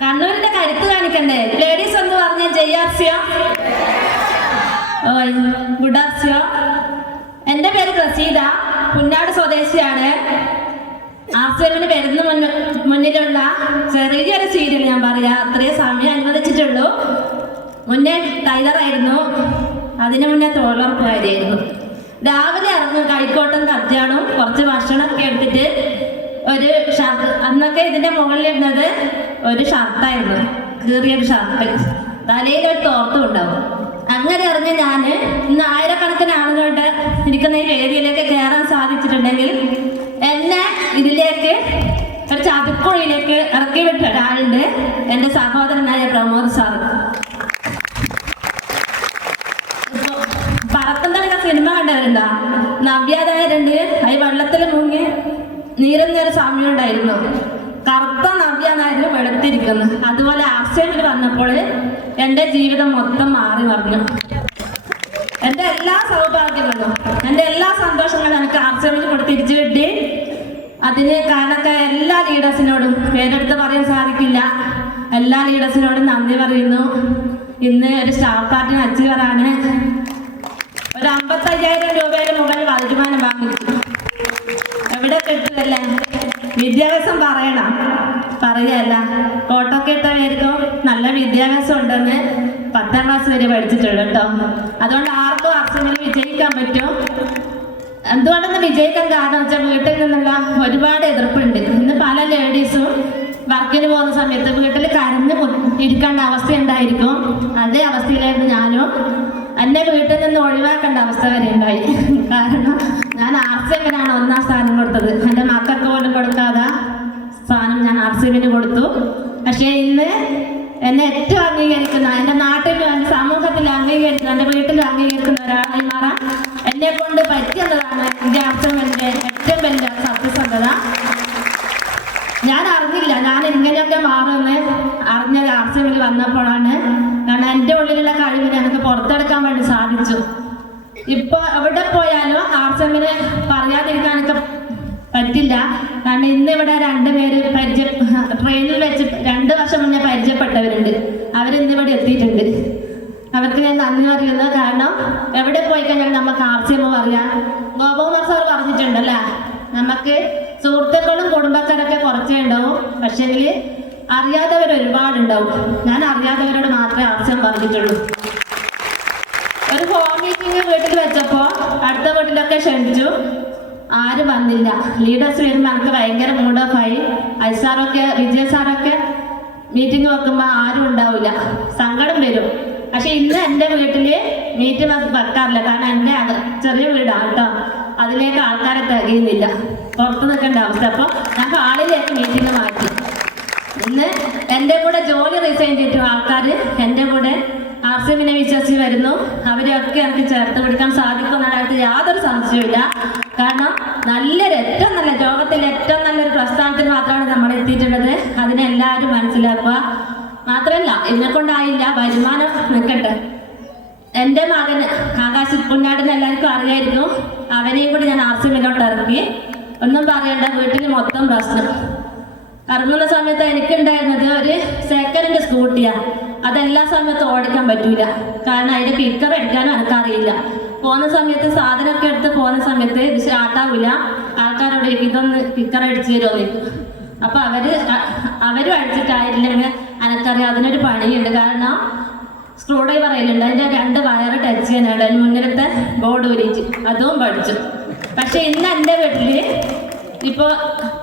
കണ്ണൂരിന്റെ കരുത്ത് കാണിക്കണ്ടേ? ലേഡീസ് എന്ന് പറഞ്ഞ ജയാസ്യോ ഗുഡാസ്യോ. എൻ്റെ പേര് പ്രസീത, പുന്നാട് സ്വദേശിയാണ്. ആർസിഎമ്മിന് വരുന്ന മുന്നിലുള്ള ചെറിയൊരു സീരിയൽ ഞാൻ പറയാം, അത്രയും സമയം അനുവദിച്ചിട്ടുള്ളൂ. മുന്നേ ടൈലറായിരുന്നു, അതിനു മുന്നേ തൊഴിലുറപ്പുകാരിയായിരുന്നു. രാവിലെ ഇറങ്ങും, കൈക്കോട്ടും കത്തിയാണും കുറച്ച് ഭക്ഷണമൊക്കെ എടുത്തിട്ട് ഒരു ഷർട്ട്, അന്നൊക്കെ ഇതിൻ്റെ മുകളിലിരുന്നത് ഒരു ഷർട്ടായിരുന്നു, കീറിയൊരു ഷർട്ട്, തലയിലൊരു തോർത്തും ഉണ്ടാവും. അങ്ങനെ ഇറങ്ങി ഞാൻ ഇന്ന് ആയിരക്കണക്കിന് ആളുകളുടെ ഇരിക്കുന്ന ഈ വേദിയിലേക്ക് കയറാൻ സാധിച്ചിട്ടുണ്ടെങ്കിൽ എന്നെ ഇതിലേക്ക് ഒരു ചതുക്കുഴിയിലേക്ക് ഇറക്കി വിട്ട ഒരാളുണ്ട്, എൻ്റെ സഹോദരനായ പ്രമോദ് സാർ. പറത്തന്തലൊക്കെ സിനിമ കണ്ടവരുണ്ടോ? നവ്യാതായരുണ്ട്, അത് വെള്ളത്തിൽ മുങ്ങി നീരുന്നൊരു സമയം ഉണ്ടായിരുന്നു. കറുത്ത നവ്യാതായിരുന്നു വെളുത്തിരിക്കുന്നു. അതുപോലെ ആർസിഎമ്മിൽ വന്നപ്പോൾ എൻ്റെ ജീവിതം മൊത്തം മാറി മറിഞ്ഞു. എൻ്റെ എല്ലാ സൗഭാഗ്യങ്ങളും എൻ്റെ എല്ലാ സന്തോഷങ്ങളും എനിക്ക് ആർസിഎമ്മിൽ കൂടെ തിരിച്ചു കിട്ടി. അതിന് കാരണക്കായ എല്ലാ ലീഡേഴ്സിനോടും പേരെടുത്ത് പറയാൻ സാധിക്കില്ല, എല്ലാ ലീഡേഴ്സിനോടും നന്ദി പറയുന്നു. ഇന്ന് ഒരു സ്റ്റാഫ് പാർട്ടി അച്ചീവറാണ്. ഒരു 55,000 രൂപയുടെ മുകളിൽ വരുമാനം വാങ്ങിച്ചു. എവിടെ കിട്ടുമല്ലേ? വിദ്യാഭ്യാസം പറയല്ല, ഫോട്ടോക്കെ ഇട്ടായിരിക്കും നല്ല വിദ്യാഭ്യാസം ഉണ്ടെന്ന് 10ാം ക്ലാസ് വരെ പഠിച്ചിട്ടുള്ളൂ കേട്ടോ. അതുകൊണ്ട് ആർക്കും ആർസിഎമ്മിൽ വിജയിക്കാൻ പറ്റും. എന്തുകൊണ്ടെന്ന് വിജയിക്കാൻ കാരണം വെച്ചാൽ വീട്ടിൽ നിന്നുള്ള ഒരുപാട് എതിർപ്പുണ്ട്. ഇന്ന് പല ലേഡീസും വർക്കിന് പോകുന്ന സമയത്ത് വീട്ടിൽ കരഞ്ഞു ഇരിക്കേണ്ട അവസ്ഥ ഉണ്ടായിരിക്കും. അതേ അവസ്ഥയിലായിരുന്നു ഞാനും. എന്നെ വീട്ടിൽ നിന്ന് ഒഴിവാക്കേണ്ട അവസ്ഥ വരെ ഉണ്ടായി. കാരണം ഞാൻ ആർസിഎമ്മിനാണ് 1ാം സ്ഥാനം കൊടുത്തത്. എൻ്റെ മക്കൾക്ക് പോലും കൊടുക്കാതെ സ്ഥാനം ഞാൻ ആർസിഎമ്മിന് കൊടുത്തു. പക്ഷേ ഇന്ന് എന്നെ ഏറ്റവും അംഗീകരിക്കുന്ന, എൻ്റെ നാട്ടിലും എൻ്റെ സമൂഹത്തിൽ അംഗീകരിക്കുന്ന, എൻ്റെ വീട്ടിലും അംഗീകരിക്കുന്ന ഒരാളായി മാറാൻ എന്നെ കൊണ്ട് പറ്റിയതാണ് എൻ്റെ ആർസിഎമ്മിൻ്റെ ഏറ്റവും വലിയ സത്യസന്ധത. ഞാൻ അറിഞ്ഞില്ല ഞാൻ ഇങ്ങനെയൊക്കെ മാറുമെന്ന് അറിഞ്ഞത് ആർസിഎമ്മിൽ വന്നപ്പോഴാണ്. കാരണം എൻ്റെ ഉള്ളിലുള്ള കഴിവിനെ എനിക്ക് പുറത്തെടുക്കാൻ വേണ്ടി സാധിച്ചു. ഇപ്പോൾ എവിടെ പോയാലും ആർസിഎമ്മിന് പറയാതിരിക്കാൻ എനിക്ക് പറ്റില്ല. കാരണം ഇന്നിവിടെ 2 പേര് ട്രെയിനിൽ വെച്ച് 2 വർഷം മുന്നേ പരിചയപ്പെട്ടവരുണ്ട്. അവരിന്നിവിടെ എത്തിയിട്ടുണ്ട്. അവർക്ക് ഞാൻ നന്ദി പറയുന്നത്. കാരണം എവിടെ പോയി കഴിഞ്ഞാൽ നമുക്ക് ആർസിഎം പറയാം. ഗോപകുമാർ സാർ പറഞ്ഞിട്ടുണ്ടല്ലേ, നമുക്ക് സുഹൃത്തുക്കളും കുടുംബക്കാരൊക്കെ കുറച്ചേ ഉണ്ടാവും, പക്ഷേങ്കിൽ അറിയാത്തവർ ഒരുപാടുണ്ടാവും. ഞാൻ അറിയാത്തവരോട് മാത്രമേ ആർസിഎം പറഞ്ഞിട്ടുള്ളൂ. ഒരു ഹോം മീറ്റിംഗ് വീട്ടിൽ വെച്ചപ്പോൾ അടുത്ത വീട്ടിലൊക്കെ ക്ഷണിച്ചു, ആരും വന്നില്ല. ലീഡേഴ്സ് വരുമ്പോൾ എനിക്ക് ഭയങ്കര മൂഡ് ഓഫ് ആയി. ഐസാറൊക്കെ വിജയ് സാറൊക്കെ മീറ്റിംഗ് വെക്കുമ്പോൾ ആരും ഉണ്ടാവില്ല, സങ്കടം വരും. പക്ഷെ ഇന്ന് എൻ്റെ വീട്ടിൽ മീറ്റിംഗ് വെക്കാറില്ല. കാരണം എൻ്റെ ചെറിയ വീടാണ് കേട്ടോ, അതിലേക്ക് ആൾക്കാരെ തികയുന്നില്ല, പുറത്ത് നിൽക്കേണ്ട അവസ്ഥ. അപ്പോൾ ഞാൻ ഹാളിലേക്ക് മീറ്റിംഗ് മാറ്റി. ഇന്ന് എൻ്റെ കൂടെ ജോലി റിസൈൻ ചെയ്തിട്ട് ആൾക്കാർ എൻ്റെ കൂടെ ആർസിഎമ്മിനെ വിശ്വസിച്ച് വരുന്നു. അവരെയൊക്കെ എനിക്ക് ചേർത്ത് പിടിക്കാൻ സാധിക്കുമെന്നതിനകത്ത് യാതൊരു സംശയമില്ല. കാരണം ഏറ്റവും നല്ല ലോകത്തിലെ ഏറ്റവും നല്ലൊരു പ്രസ്ഥാനത്തിന് മാത്രമാണ് നമ്മൾ എത്തിയിട്ടുള്ളത്. അതിനെല്ലാവരും മനസ്സിലാക്കുക. മാത്രമല്ല എന്നെക്കൊണ്ടായില്ല, വരുമാനം നിൽക്കട്ടെ. എൻ്റെ മകന് ആകാശ് പുന്നാടിന് എല്ലാവർക്കും അറിയായിരുന്നു. അവനെയും കൂടി ഞാൻ ആർസിഎമ്മിലോട്ട് ഇറക്കി. ഒന്നും പറയണ്ട, വീട്ടിൽ മൊത്തം പ്രശ്നം. ഇറങ്ങുന്ന സമയത്ത് എനിക്കുണ്ടായിരുന്നത് ഒരു സെക്കൻഡ് സ്കൂട്ടിയാണ്. അതെല്ലാ സമയത്തും ഓടിക്കാൻ പറ്റൂല, കാരണം അതിൻ്റെ കിക്കർ അടിക്കാനും എനിക്കറിയില്ല. പോകുന്ന സമയത്ത് സാധനമൊക്കെ എടുത്ത് പോകുന്ന സമയത്ത് ഇത് സ്റ്റാർട്ടാവില്ല. ആൾക്കാരോട് ഇതൊന്ന് കിക്കർ അടിച്ചു തരുമോ? അപ്പോൾ അവരും അടിച്ചിട്ടായില്ലെങ്കിൽ എനിക്കറിയാം അതിനൊരു പണിയുണ്ട്. കാരണം സ്ക്രൂ ഡ്രൈവർ അതിലുണ്ട്, അതിൻ്റെ 2 വയറ് ടച്ച് ചെയ്യാനുണ്ട്. അതിന് മുന്നിലത്തെ ബോർഡ് ഊരിച്ച് അതും പഠിച്ചു. പക്ഷെ ഇന്ന് എൻ്റെ വീട്ടിൽ ഇപ്പോൾ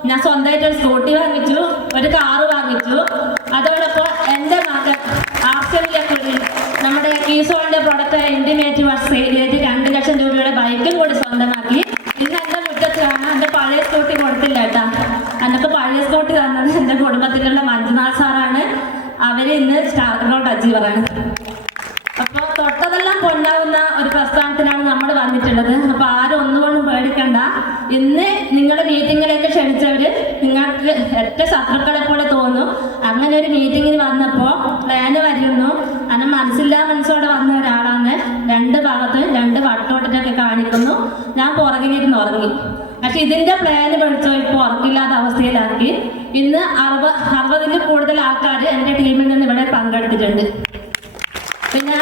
ഞാൻ സ്വന്തമായിട്ടൊരു സ്കൂട്ടി വാങ്ങിച്ചു, ഒരു കാറ് വാങ്ങിച്ചു. അതോടൊപ്പം എൻ്റെ മകൻ ആർസിഎമ്മിലേക്ക് നമ്മുടെ കീസോളിൻ്റെ പ്രൊഡക്റ്റ് ഇൻറ്റിമേറ്റ് വർക്സ് ചെയ്തിട്ട് 2 ലക്ഷം രൂപയുടെ ബൈക്കും കൂടി സ്വന്തമാക്കി. ഇന്ന് എൻ്റെ മുറ്റത്താണ്. എൻ്റെ പഴയ സ്കൂട്ടി കൊടുത്തില്ല കേട്ടാ, എന്നൊക്കെ പഴയ സ്കൂട്ടി തന്നത് എൻ്റെ കുടുംബത്തിലുള്ള മഞ്ജുനാഥ് സാറാണ്. അവർ ഇന്ന് സ്റ്റാർട്ടിനോട്ട് അച്ചീവറാണ്. അപ്പോൾ തൊട്ടതെല്ലാം പൊന്നാവുന്ന ഒരു പ്രസ്ഥാനത്തിലാണ് നമ്മൾ വന്നിട്ടുള്ളത്. അപ്പോൾ ആരും ഒന്നുകൊണ്ടും പേടിക്കണ്ട. ഇന്ന് നിങ്ങളുടെ മീറ്റിങ്ങിലേക്ക് ക്ഷണിച്ചവർ നിങ്ങൾക്ക് ഏറ്റവും ശത്രുക്കളെ പോലെ തോന്നും. അങ്ങനെ ഒരു മീറ്റിങ്ങിന് വന്നപ്പോൾ പ്ലാന് വരുന്നു, അങ്ങനെ മനസ്സോടെ വന്ന ഒരാളാണ്. 2 ഭാഗത്ത് 2 വട്ടോട്ടൊക്കെ കാണിക്കുന്നു. ഞാൻ പുറകിലിരുന്ന് ഉറങ്ങി. പക്ഷെ ഇതിൻ്റെ പ്ലാന് പഠിച്ചോ ഇപ്പോൾ ഉറക്കില്ലാത്ത അവസ്ഥയിലാക്കി. ഇന്ന് 60ൽ കൂടുതൽ ആൾക്കാർ എൻ്റെ ടീമിൽ നിന്ന് ഇവിടെ പങ്കെടുത്തിട്ടുണ്ട്. പിന്നെ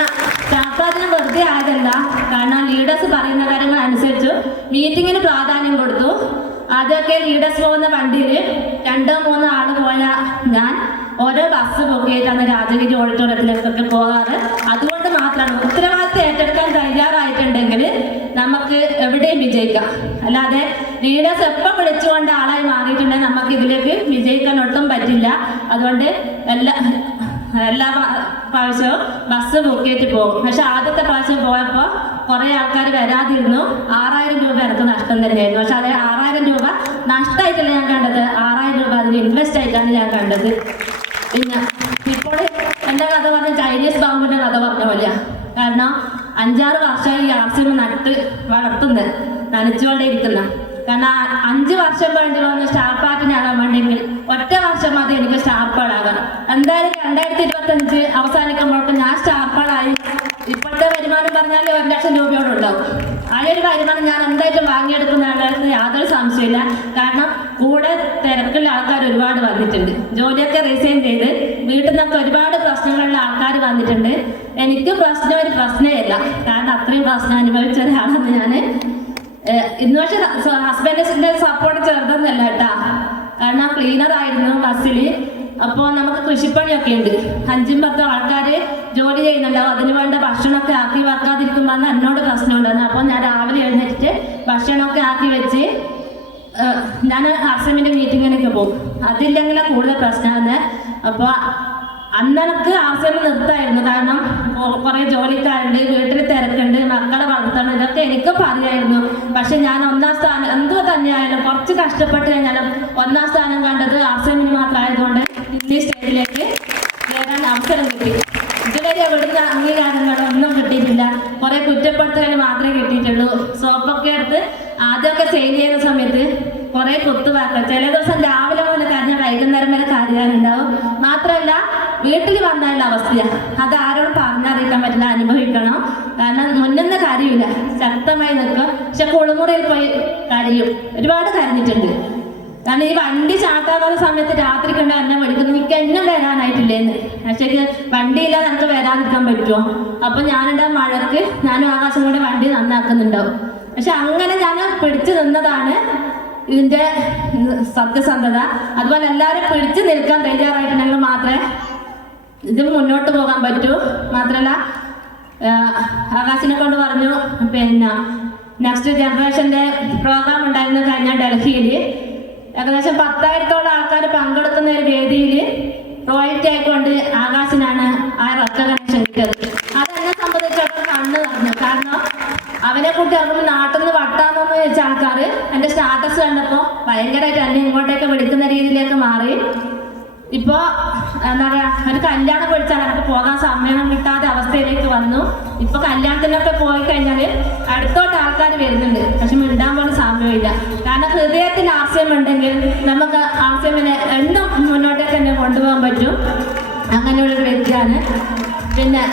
ചാപ്പാത്തിന് വെറുതെ ആയതല്ല, കാരണം ലീഡേഴ്സ് പറയുന്ന കാര്യങ്ങൾ അനുസരിച്ച് മീറ്റിങ്ങിന് പ്രാധാന്യം കൊടുത്തു. ആദ്യമൊക്കെ ലീഡേഴ്സ് പോകുന്ന വണ്ടിയിൽ 2-3 ആൾ പോയാൽ ഞാൻ ഓരോ ബസ് ബുക്ക് ചെയ്താണ് രാജഗിരി ഓഡിറ്റോറിയത്തിലേക്കൊക്കെ പോകാറ്. അതുകൊണ്ട് മാത്രമാണ് ഉത്തരവാദിത്തം ഏറ്റെടുക്കാൻ തയ്യാറായിട്ടുണ്ടെങ്കിൽ നമുക്ക് എവിടെയും വിജയിക്കാം. അല്ലാതെ ലീഡേഴ്സ് എപ്പോൾ വിളിച്ചുകൊണ്ട് ആളായി മാറിയിട്ടുണ്ടെങ്കിൽ നമുക്ക് ഇതിലേക്ക് വിജയിക്കാൻ ഒട്ടും പറ്റില്ല. അതുകൊണ്ട് എല്ലാ പ്രാവശ്യവും ബസ് ബുക്ക് ചെയ്തിട്ട് പോകും. പക്ഷെ ആദ്യത്തെ പ്രാവശ്യം പോയപ്പോൾ കുറേ ആൾക്കാർ വരാതിരുന്നു. 6000 രൂപ എനിക്ക് നഷ്ടം തന്നെയായിരുന്നു. പക്ഷെ അതേ 6000 രൂപ നഷ്ടമായിട്ടല്ല ഞാൻ കണ്ടത്, 6000 രൂപ അതിന് ഇൻവെസ്റ്റ് ആയിട്ടാണ് ഞാൻ കണ്ടത്. പിന്നെ ഇപ്പോൾ എൻ്റെ കഥ പറഞ്ഞ ചൈനീസ് ബാമ്പിൻ്റെ കഥ പറഞ്ഞ പോലെയാണ്. കാരണം 5-6 വർഷമായി ഈ ആർസിഎം നട്ട് വളർത്തുന്നത്, നനച്ചുകൊണ്ടേയിരിക്കുന്ന. കാരണം 5 വർഷം വേണ്ടി വന്ന് സ്റ്റാർ പാർട്ടിനാകാൻ വേണ്ടിയെങ്കിൽ 1 വർഷം മതി എനിക്ക് സ്റ്റാർ പാടാകാൻ. എന്തായാലും 2025 അവസാനിക്കുമ്പോഴേക്കും ഞാൻ സ്റ്റാർ പാടായി. ഇപ്പോഴത്തെ വരുമാനം പറഞ്ഞാൽ 1 ലക്ഷം രൂപയോടുണ്ടാവും. ആ ഒരു വരുമാനം ഞാൻ എന്തായിട്ടും വാങ്ങിയെടുക്കുന്നതിനകത്ത് യാതൊരു സംശയമില്ല. കാരണം കൂടെ തിരക്കുള്ള ആൾക്കാർ ഒരുപാട് വന്നിട്ടുണ്ട്. ജോലിയൊക്കെ റിസൈൻ ചെയ്ത് വീട്ടിൽ നിന്നൊക്കെ ഒരുപാട് പ്രശ്നങ്ങളുള്ള ആൾക്കാർ വന്നിട്ടുണ്ട്. എനിക്ക് ഒരു പ്രശ്നമല്ല, കാരണം അത്രയും പ്രശ്നം അനുഭവിച്ച ഒരാളാണ് ഞാൻ. ഇന്ന് പക്ഷെ ഹസ്ബൻഡിന്റെ സപ്പോർട്ട് ചെറുതൊന്നല്ല കേട്ടാ. കാരണം ക്ലീനർ ആയിരുന്നു ബസ്സിൽ. അപ്പോൾ നമുക്ക് കൃഷിപ്പണിയൊക്കെ ഉണ്ട്, 5-10 ആൾക്കാർ ജോലി ചെയ്യുന്നുണ്ടാവും. അതിന് വേണ്ട ഭക്ഷണമൊക്കെ ആക്കി വെക്കാതിരിക്കുമ്പോൾ എന്നോട് പ്രശ്നമുണ്ടായിരുന്നു. അപ്പോൾ ഞാൻ രാവിലെ എഴുന്നേറ്റിട്ട് ഭക്ഷണമൊക്കെ ആക്കി വെച്ച് ഞാൻ ആർസിഎമ്മിൻ്റെ മീറ്റിങ്ങിനൊക്കെ പോകും. അതില്ലെങ്കിൽ കൂടുതൽ പ്രശ്നമാണ്. അപ്പോൾ അന്നെനിക്ക് ആർസിഎം നിർത്തായിരുന്നു. കാരണം കുറേ ജോലിക്കാരുണ്ട്, വീട്ടിൽ തിരക്കുണ്ട്, മക്കളെ വളർത്തണം, ഇതൊക്കെ എനിക്ക് പറയായിരുന്നു. പക്ഷെ ഞാൻ 1-ാം സ്ഥാനം എന്തോ തന്നെയായാലും കുറച്ച് കഷ്ടപ്പെട്ട് കഴിഞ്ഞാലും 1-ാം സ്ഥാനം കണ്ടത് ആർസിഎമ്മിന് മാത്രമായതുകൊണ്ട് ഈ സ്റ്റേജിലേക്ക് കയറാൻ അവസരം കിട്ടി. ഇതുവരെ എവിടുന്ന് അംഗീകാരങ്ങളൊന്നും കിട്ടിയിട്ടില്ല. കുറേ കുറ്റപ്പെടുത്തൽ മാത്രമേ കിട്ടിയിട്ടുള്ളൂ. സോപ്പൊക്കെ എടുത്ത് ആദ്യമൊക്കെ സെയിൽ ചെയ്യുന്ന സമയത്ത് കുറേ കുത്തുവാക്ക, ചില ദിവസം രാവിലെ മുതൽ കരഞ്ഞാൽ വൈകുന്നേരം വരെ കരയാനുണ്ടാവും. മാത്രമല്ല വീട്ടിൽ വന്നാലുള്ള അവസ്ഥയാണ്, അത് ആരോടും പറഞ്ഞറിയിക്കാൻ പറ്റില്ല, അനുഭവിക്കണം. കാരണം മുന്നിന്ന് കരയില്ല, ശക്തമായി നിൽക്കും. പക്ഷെ കുളിമുറിയിൽ പോയി കരയും, ഒരുപാട് കരഞ്ഞിട്ടുണ്ട്. കാരണം ഈ വണ്ടി ചാട്ടാകുന്ന സമയത്ത് രാത്രി കണ്ട് എന്നെ വിളിക്കുന്നു, എനിക്ക് എന്നെ വരാനായിട്ടില്ലേന്ന്. പക്ഷേ വണ്ടിയില്ലാതെ എനിക്ക് വരാതിരിക്കാൻ പറ്റുമോ? അപ്പം ഞാനുണ്ടാ മഴക്ക് ഞാനും ആകാശം കൂടെ വണ്ടി നന്നാക്കുന്നുണ്ടാവും. പക്ഷെ അങ്ങനെ ഞാൻ പിടിച്ചു നിന്നതാണ് ഇതിൻ്റെ സത്യസന്ധത. അതുപോലെ എല്ലാവരും പിടിച്ചു നിൽക്കാൻ തയ്യാറായിട്ടുണ്ടെങ്കിൽ മാത്രമേ ഇത് മുന്നോട്ട് പോകാൻ പറ്റൂ. മാത്രമല്ല ആകാശിനെ കൊണ്ട് പറഞ്ഞു, പിന്നെ നെക്സ്റ്റ് ജനറേഷൻ്റെ പ്രോഗ്രാം ഉണ്ടായിരുന്നു കഴിഞ്ഞ ഡൽഹിയിൽ. ഏകദേശം 10,000-ഓളം ആൾക്കാർ പങ്കെടുക്കുന്ന ഒരു വേദിയിൽ റോയൽറ്റി ആയിക്കൊണ്ട് ആകാശിനാണ് ആ റെക്കഗ്നേഷൻ കിട്ടിയത്. അതെന്നെ സംബന്ധിച്ചിടത്തോളം കണ്ണ് നിറഞ്ഞു. കാരണം അവനെ കൂട്ടി ഇറങ്ങുമ്പോൾ നാട്ടിൽ നിന്ന് വട്ടാന്നൊന്ന് വെച്ച ആൾക്കാർ എൻ്റെ സ്റ്റാറ്റസ് കണ്ടപ്പോൾ ഭയങ്കരമായിട്ട് എന്നെ ഇങ്ങോട്ടേക്ക് വിളിക്കുന്ന രീതിയിലേക്ക് മാറി. ഇപ്പോൾ എന്താ പറയുക, ഒരു കല്യാണം വിളിച്ചാൽ എനിക്ക് പോകാൻ സമയം കിട്ടാത്ത അവസ്ഥയിലേക്ക് വന്നു. ഇപ്പോൾ കല്യാണത്തിനൊക്കെ പോയി കഴിഞ്ഞാൽ അടുത്തോട്ട് ആൾക്കാർ വരുന്നുണ്ട്, പക്ഷെ മിണ്ടാൻ പോലും സമയമില്ല. കാരണം ഹൃദയത്തിൽ ആർസിഎം ഉണ്ടെങ്കിൽ നമുക്ക് ആർസിഎമ്മിനെ എന്നും മുന്നോട്ടേക്ക് തന്നെ കൊണ്ടുപോകാൻ പറ്റും. അങ്ങനെയുള്ളൊരു വ്യക്തിയാണ്. പിന്നെ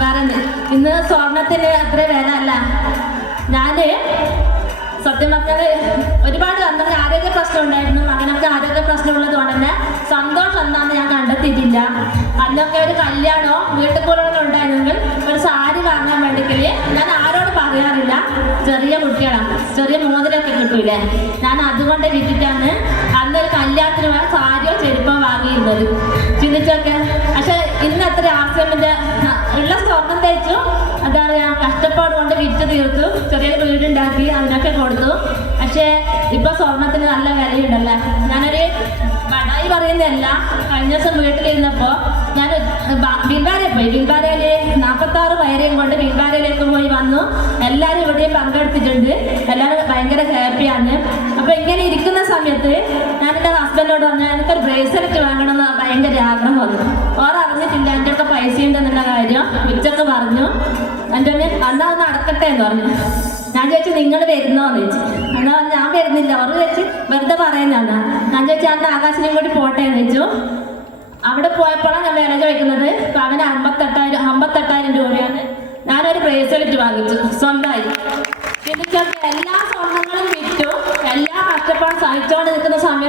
വേറെ ഇന്ന് സ്വർണത്തിന് അത്ര വില അല്ല. ഞാൻ സത്യം പറഞ്ഞാൽ ഒരുപാട് അന്നൊക്കെ ആരോഗ്യ പ്രശ്നം ഉണ്ടായിരുന്നു. മകനൊക്കെ ആരോഗ്യ പ്രശ്നമുള്ളത് കൊണ്ട് തന്നെ സന്തോഷം എന്താണെന്ന് ഞാൻ കണ്ടെത്തിയിട്ടില്ല. അന്നൊക്കെ ഒരു കല്യാണമോ വീട്ടുകൂടലോ ഉണ്ടായിരുന്നെങ്കിൽ ഒരു സാരി വാങ്ങാൻ വേണ്ടിക്കൽ ഞാൻ ആരോട് പറയാറില്ല. ചെറിയ കുട്ടികളാണ്, ചെറിയ മോതിരൊക്കെ കിട്ടൂലേ, ഞാൻ അതുകൊണ്ട് വിറ്റിട്ടാണ് അന്നൊരു കല്യാണത്തിന് വേറെ സാരിയോ ചെരുപ്പോ വാങ്ങിയിരുന്നത്. ചിന്തിച്ചൊക്കെ. പക്ഷെ ഇന്ന് അത്ര ആർസിഎമ്മിൻ്റെ ഉള്ള സ്വർണം തയ്ച്ചു, എന്താ പറയുക, കഷ്ടപ്പാട് കൊണ്ട് വിറ്റ് തീർത്തു, ചെറിയൊരു വീടുണ്ടാക്കി അതിനൊക്കെ കൊടുത്തു. പക്ഷേ ഇപ്പോൾ സ്വർണത്തിന് നല്ല വിലയുണ്ടല്ലേ. ഞാനൊരു ബടായി പറയുന്നതല്ല, കഴിഞ്ഞ ദിവസം വീട്ടിലിരുന്നപ്പോൾ ഞാൻ ബിൽബാരയിൽ പോയി. ബിൽബാരയിൽ 46 വയറേയും കൊണ്ട് ബിൽബാരയിലേക്ക് പോയി വന്നു. എല്ലാവരും ഇവിടെയും പങ്കെടുത്തിട്ടുണ്ട്, എല്ലാവരും ഭയങ്കര ഹാപ്പിയാണ്. അപ്പോൾ ഇങ്ങനെ ഇരിക്കുന്ന സമയത്ത് ഞാൻ എൻ്റെ ഹസ്ബൻഡിനോട് പറഞ്ഞു, എനിക്കൊരു ബ്രേസ്ലെറ്റ് വാങ്ങണമെന്ന് ഭയങ്കര ആഗ്രഹം വന്നു. അറിഞ്ഞിട്ടില്ല എൻ്റെ ഒക്കെ പൈസ ഉണ്ടെന്നുള്ള കാര്യം. ഉച്ചക്ക് പറഞ്ഞു, എൻ്റെ അന്നാ ഒന്ന് അടക്കട്ടെ എന്ന് പറഞ്ഞു. ഞാൻ ചോദിച്ചു നിങ്ങൾ വരുന്നോന്ന് ചോദിച്ചു. എന്നാ ഞാൻ വരുന്നില്ല. അവർ ചോദിച്ചു വെറുതെ പറയുന്നതാണ്. ഞാൻ ചോദിച്ചു അന്ന് ആകാശിനെയും കൂടി പോട്ടെ എന്ന് ചോദിച്ചു. അവിടെ പോയപ്പോഴാണ് ഞാൻ വില ചോദിക്കുന്നത്. അപ്പം അവന് 58,000 രൂപയാണ്. ഞാനൊരു ബ്രേസ്ലെറ്റ് വാങ്ങിച്ചു സ്വന്തമായി. പിന്നെ എല്ലാ സ്വർണ്ണങ്ങളും വിറ്റു, എല്ലാ കഷ്ടപ്പാടും സഹിച്ചുകൊണ്ട് നിൽക്കുന്ന സമയം